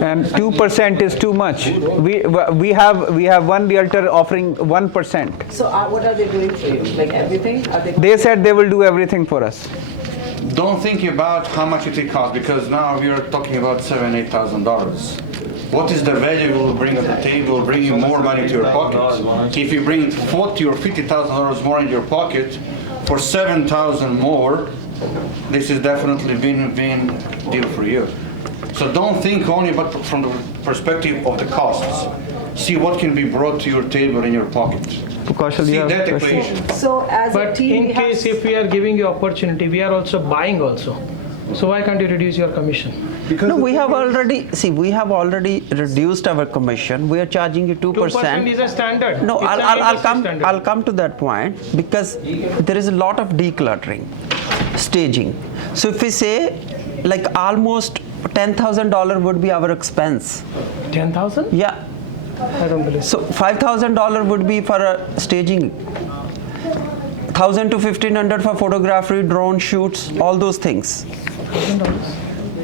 And 2% is too much. We have one realtor offering 1%. So what are they doing for you? Like everything? Are They said they will do everything for us. Don't think about how much it will cost, because now we are talking about $7,000-8,000. What is the value will bring at the table? Will bring you more money to your pocket. If you bring $40,000 or $50,000 more in your pocket for $7,000 more, this is definitely win-win deal for you. So don't think only about from the perspective of the costs. See what can be brought to your table in your pocket. See that equation. So as a But team, in case if we are giving you opportunity, we are also buying also. So why can't you reduce your commission? No, we have already reduced our commission. We are charging you 2%. 2% is a standard. No, It's an industry standard. I'll come to that point, because there is a lot of decluttering, staging. So if we say like almost $10,000 would be our expense. 10,000? Yeah. I don't believe. So $5,000 would be for staging. 1,000 to 1,500 for photography, drone shoots, all those things.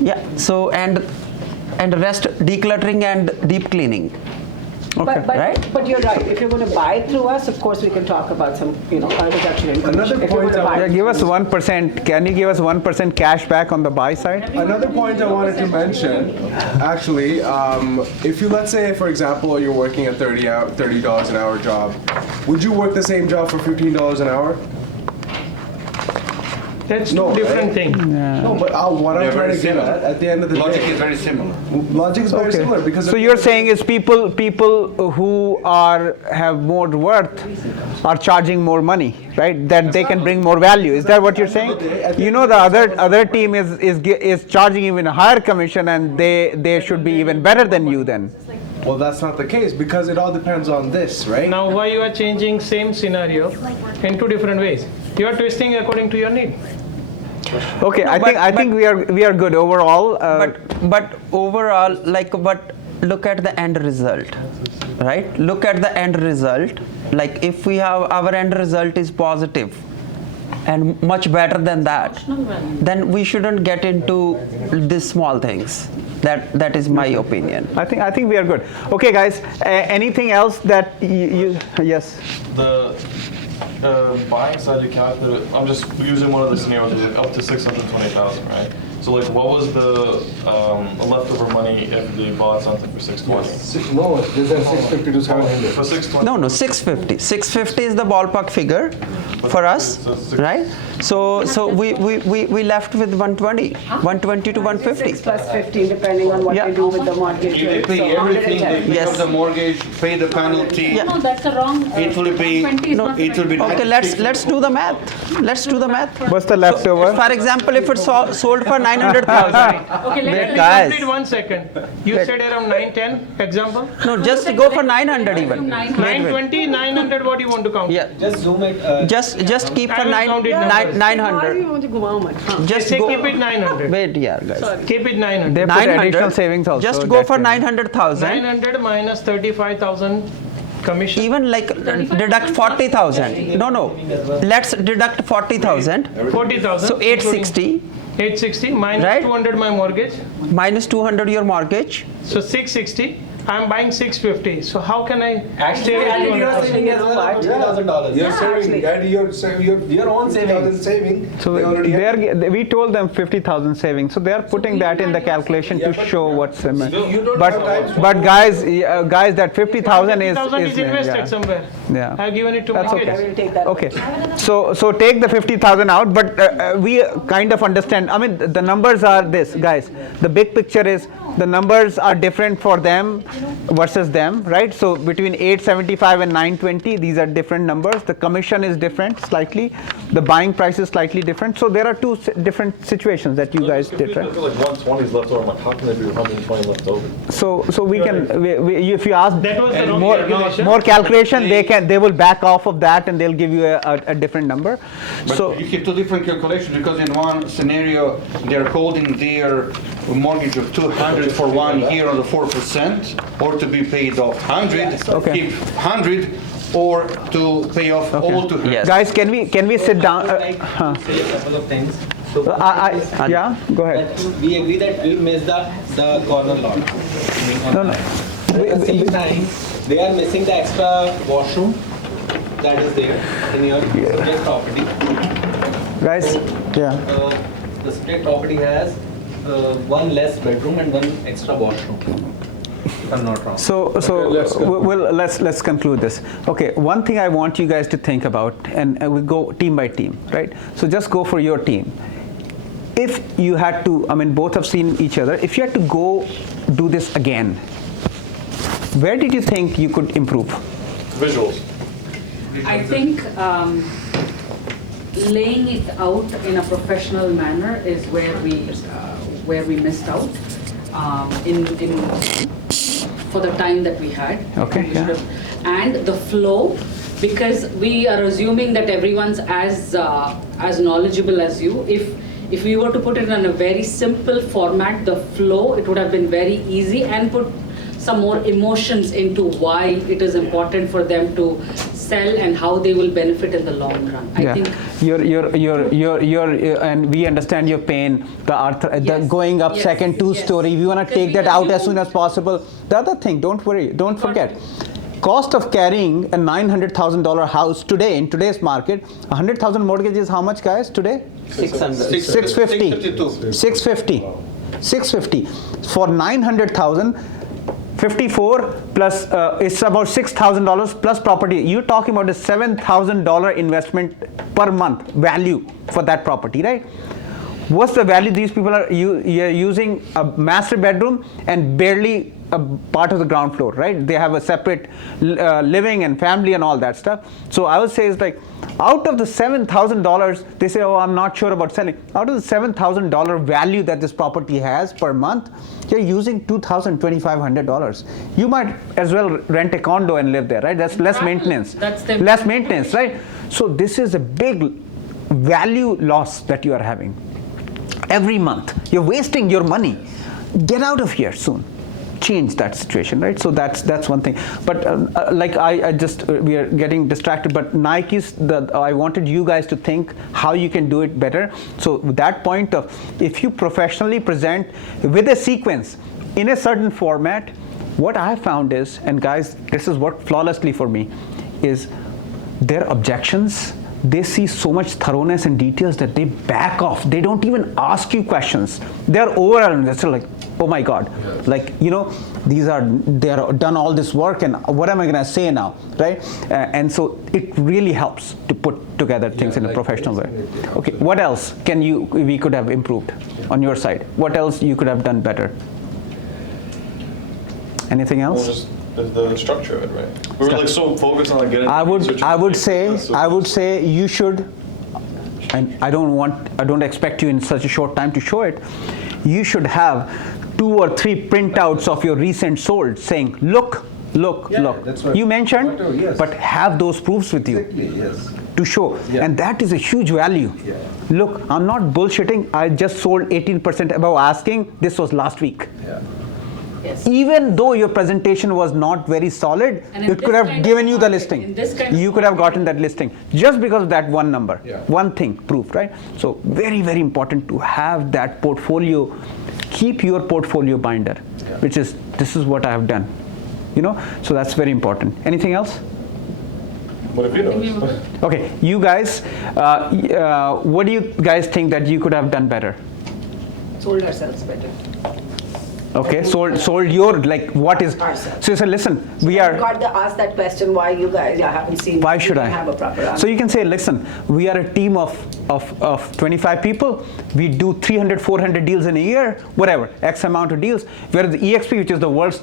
Yeah. So and the rest decluttering and deep cleaning. Okay. but you're right. If you're going to buy through us, of course we can talk about some, reduction in commission. Another If you're point gonna buy Yeah, give us 1%. Can you give us 1% cash back on the buy side? Another point I wanted to mention, actually, if you, let's say, for example, you're working a $30 an hour job, would you work the same job for $15 an hour? That's No, two different right? things. No, but what I'm They're trying very to get similar. at the end of the Logic day, is very similar. logic is very similar, because So you're saying is people who have more worth are charging more money, right? That they can bring more value. Is that what you're saying? You know, the other team is charging even a higher commission, and they should be even better than you then. well, that's not the case, because it all depends on this, right? Now why you are changing same scenario in two different ways? You are twisting according to your need. Okay, I think we are good overall. But overall, but look at the end result, right? Look at the end result. Like if we have our end result is positive and much better than that, then we shouldn't get into these small things. That is my opinion. I think we are good. Okay, guys. Anything else that you yes? The buying side, you calculate, I'm just using one of the scenarios, like up to 620,000, right? So like, what was the leftover money if they bought something for 620? No, this is 650 to 700. For 620? No, 650. 650 is the ballpark figure for us, right? So we left with 120 to 150. 6 plus 15, depending on what Yeah. you do with the mortgage They rate. pay So everything, they 110. pay Yes. off the mortgage, pay the penalty. Yeah. No, that's a wrong. It will be, 120 is no, not it will be. Okay, 96. let's do the math. Let's do the math. What's the leftover? For example, if it's sold for 900,000. Okay, Let me guys. complete 1 second. You said around 910 example. No, just go for 900 even. 920, 900. What do you want to count? Yeah. Just zoom it. Just keep for I will count it numbers. 900. Just Say go. keep it 900. Wait, yeah, guys. Keep it 900. They put 900. additional savings also. Just go for that can- 900,000. 900 minus 35,000 commission. Even like deduct 40,000. No. Let's deduct 40,000. 40,000. So 860 860 minus Right? 200 my mortgage. minus 200 your mortgage. So 660. I'm buying 650. So how can I Actually, stay at you're 200,000? saving as well at $3,000. You're saving, and your own savings. So we told them 50,000 savings. So they are putting that in the calculation to show what's in it. But guys, that 50,000 is 50,000 is invested yeah. somewhere. Yeah. I've given it to That's my okay. kids. I will take that. Okay, so take the 50,000 out, but we kind of understand. I mean, the numbers are this, guys. The big picture is the numbers are different for them versus them, right? So between 875 and 920, these are different numbers. The commission is different slightly. The buying price is slightly different. So there are two different situations that you guys did, right? I feel like 120 is left over. I'm like, how can there be 120 left over? So we can, if you ask That was the wrong calculation. more calculation, they will back off of that and they'll give you a different number. But So you have two different calculations, because in one scenario, they're holding their mortgage of 200 for 1 year on the 4%, or to be paid off 100, Okay. keep 100, or to pay off all 200. Yes. guys, can we sit down? Say a couple of things. Yeah, go ahead. That we agree that we missed the corner lot. No, no. At the same time, they are missing the extra washroom that is there in your subject property. Guys, yeah. The subject property has one less bedroom and one extra washroom. If I'm not wrong. So let's conclude this. Okay, one thing I want you guys to think about, and we go team by team, right? So just go for your team. If you had to, I mean, both have seen each other. If you had to go do this again, where did you think you could improve? Visuals. I think laying it out in a professional manner is where we missed out for the time that we had. Okay, yeah. And the flow, because we are assuming that everyone's as knowledgeable as you. If we were to put it in a very simple format, the flow, it would have been very easy and put some more emotions into why it is important for them to sell and how they will benefit in the long run. I think and we understand your pain, the Yes, going up yes, second two-story. We want to take that out as soon as possible. The other thing, don't worry, don't forget. Cost of carrying a $900,000 house today, in today's market, 100,000 mortgage is how much, guys, today? 600. 650. 650. For 900,000, 54 plus, it's about $6,000 plus property. You're talking about a $7,000 investment per month value for that property, right? What's the value these people are using? A master bedroom and barely a part of the ground floor, right? They have a separate living and family and all that stuff. So I would say it's like, out of the $7,000, they say, oh, I'm not sure about selling. Out of the $7,000 value that this property has per month, you're using $2,000, $2,500. You might as well rent a condo and live there, right? That's less maintenance. Less maintenance, right? So this is a big value loss that you are having every month. You're wasting your money. Get out of here soon. Change that situation, right? So that's one thing. But like we are getting distracted. But Nike's, I wanted you guys to think how you can do it better. So that point of, if you professionally present with a sequence in a certain format, what I found is, and guys, this has worked flawlessly for me, is their objections. They see so much thoroughness and details that they back off. They don't even ask you questions. They're overwhelmed. They're still like, oh my God, like, you know, they are done all this work and what am I going to say now, right? And so it really helps to put together things in a professional way. Okay, what else we could have improved on your side? What else you could have done better? Anything else? Well, just the structure of it, right? We were like so focused on like getting. I would say you should, and I don't expect you in such a short time to show it. You should have 2 or 3 printouts of your recent sold saying, look. That's what You mentioned, yes. but have those proofs with you Exactly, yes. to show. Yeah. And that is a huge value. Yeah. Look, I'm not bullshitting. I just sold 18% above asking. This was last week. Yeah. yes. Even though your presentation was not very solid, And in it could this have kind given of you the market, listing. in this kind of You could have gotten that listing just because of that one number, Yeah. one thing proved, right? So very, very important to have that portfolio. Keep your portfolio binder, which is, this is what I have done. You know, so that's very important. Anything else? What if you know? Okay, you guys, what do you guys think that you could have done better? Sold ourselves better. Okay, sold your, like, what is, Ourselves. so you said, listen, we are, Got to ask that question, why you guys haven't seen. why should you I? didn't have a proper answer. So you can say, listen, we are a team of 25 people. We do 300, 400 deals in a year, whatever, X amount of deals. We're the EXP, which is the world's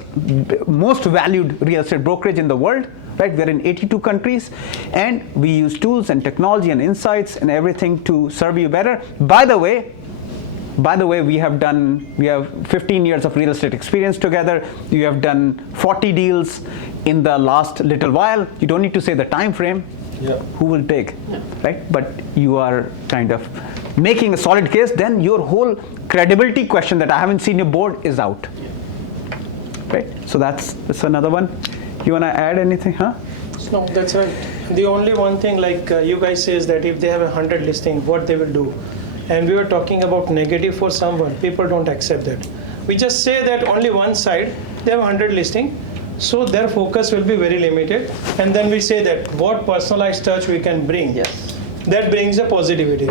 most valued real estate brokerage in the world, right? We're in 82 countries, and we use tools and technology and insights and everything to serve you better. By the way, we have 15 years of real estate experience together. You have done 40 deals in the last little while. You don't need to say the time frame. Yeah. Who will take, right? But you are kind of making a solid case, then your whole credibility question that I haven't seen your board is out. Right? So that's another one. You want to add anything, huh? No, that's right. The only one thing, like you guys says that if they have 100 listing, what they will do. and we were talking about negative for someone, people don't accept that. We just say that only one side, they have 100 listing, so their focus will be very limited. And then we say that what personalized touch we can bring. Yes. That brings a positivity.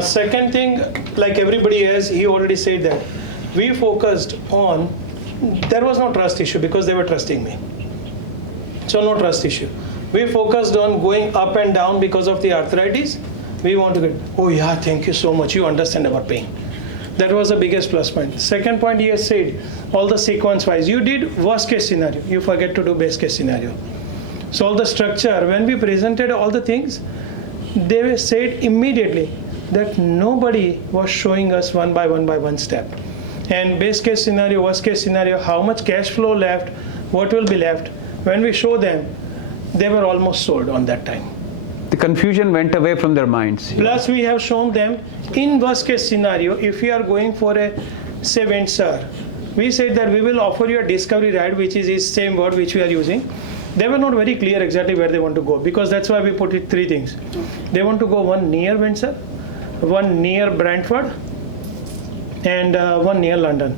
Second thing, like everybody else, he already said that we focused on, there was no trust issue because they were trusting me. So no trust issue. We focused on going up and down because of the arthritis. We want to get, oh yeah, thank you so much, you understand our pain. That was the biggest plus point. Second point, he has said, all the sequence wise, you did worst case scenario, you forget to do best case scenario. So all the structure, when we presented all the things, they said immediately that nobody was showing us one by one step. And best case scenario, worst case scenario, how much cash flow left, what will be left. When we show them, they were almost sold on that time. The confusion went away from their minds. Plus we have shown them in worst case scenario, if we are going for a, say, Windsor, we said that we will offer you a discovery ride, which is the same word which we are using. They were not very clear exactly where they want to go, because that's why we put it three things. They want to go one near Windsor, one near Brentford, and one near London.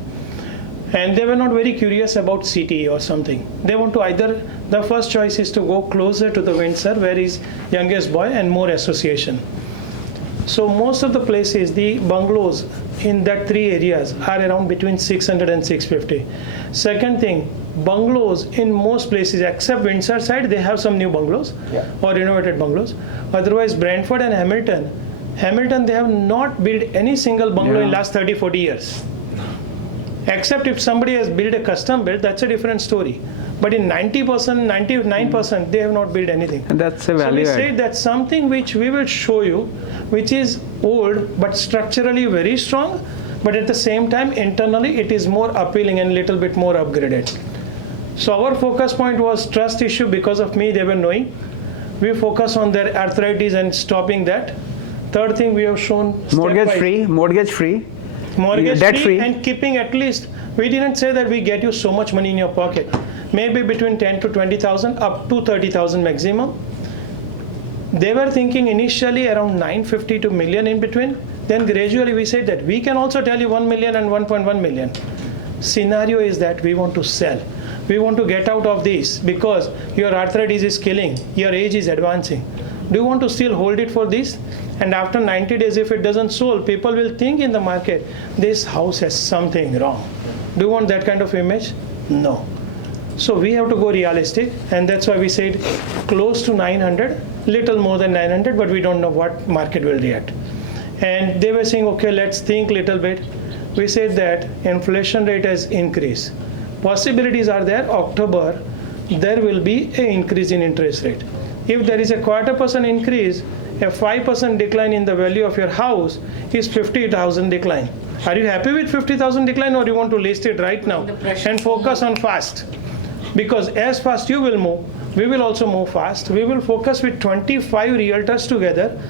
And they were not very curious about city or something. They want to either, the first choice is to go closer to the Windsor, where is youngest boy, and more association. So most of the places, the bungalows in that three areas are around between 600 and 650. Second thing, bungalows in most places except Windsor side, they have some new bungalows or renovated bungalows. Otherwise, Brentford and Hamilton, they have not built any single bungalow in last 30-40 years. Except if somebody has built a custom build, that's a different story. But in 90%, 99%, they have not built anything. And that's a value So we add. say that something which we will show you, which is old but structurally very strong, but at the same time internally it is more appealing and little bit more upgraded. So our focus point was trust issue. Because of me, they were knowing. We focus on their arthritis and stopping that. Third thing, we have shown Mortgage free, mortgage free. mortgage Debt free, free. and keeping at least, we didn't say that we get you so much money in your pocket, maybe between 10 to 20,000 up to 30,000 maximum. They were thinking initially around 950 to million in between. Then gradually we said that we can also tell you 1 million and 1.1 million. Scenario is that we want to sell. We want to get out of this because your arthritis is killing, your age is advancing. Do you want to still hold it for this? And after 90 days, if it doesn't sold, people will think in the market, this house has something wrong. Do you want that kind of image? No. So we have to go realistic, and that's why we said close to 900, little more than 900, but we don't know what market will react. And they were saying, okay, let's think little bit. We said that inflation rate has increased. Possibilities are there, October, there will be an increase in interest rate. If there is a 0.25% increase, a 5% decline in the value of your house is 50,000 decline. Are you happy with 50,000 decline, or you want to list it right now and focus on fast? Because as fast you will move, we will also move fast. We will focus with 25 realtors together.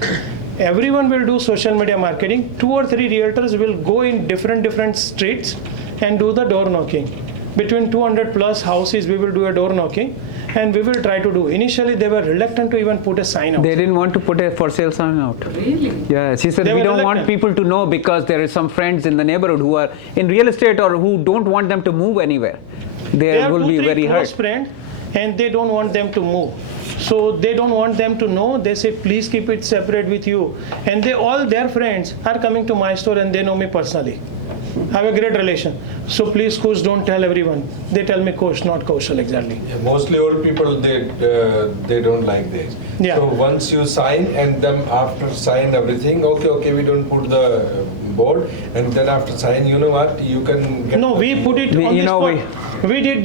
Everyone will do social media marketing. 2 or 3 realtors will go in different streets and do the door knocking. Between 200 plus houses, we will do a door knocking, and we will try to do. Initially, they were reluctant to even put a sign out. They didn't want to put a for sale sign out. Really? Yeah, she said They we were don't want reluctant. people to know because there is some friends in the neighborhood who are in real estate or who don't want them to move anywhere. They have will 2, be 3 very close hurt. friends, and they don't want them to move. So they don't want them to know. They say, please keep it separate with you. And they, all their friends are coming to my store, and they know me personally. I have a great relation. So please, coach, don't tell everyone. They tell me coach, not Kaushal exactly. Yeah, mostly old people, they don't like this. Yeah. So once you sign, and then after sign everything, okay, we don't put the board, and then after sign, you know what, you can get. No, we put it on You the know, spot. We did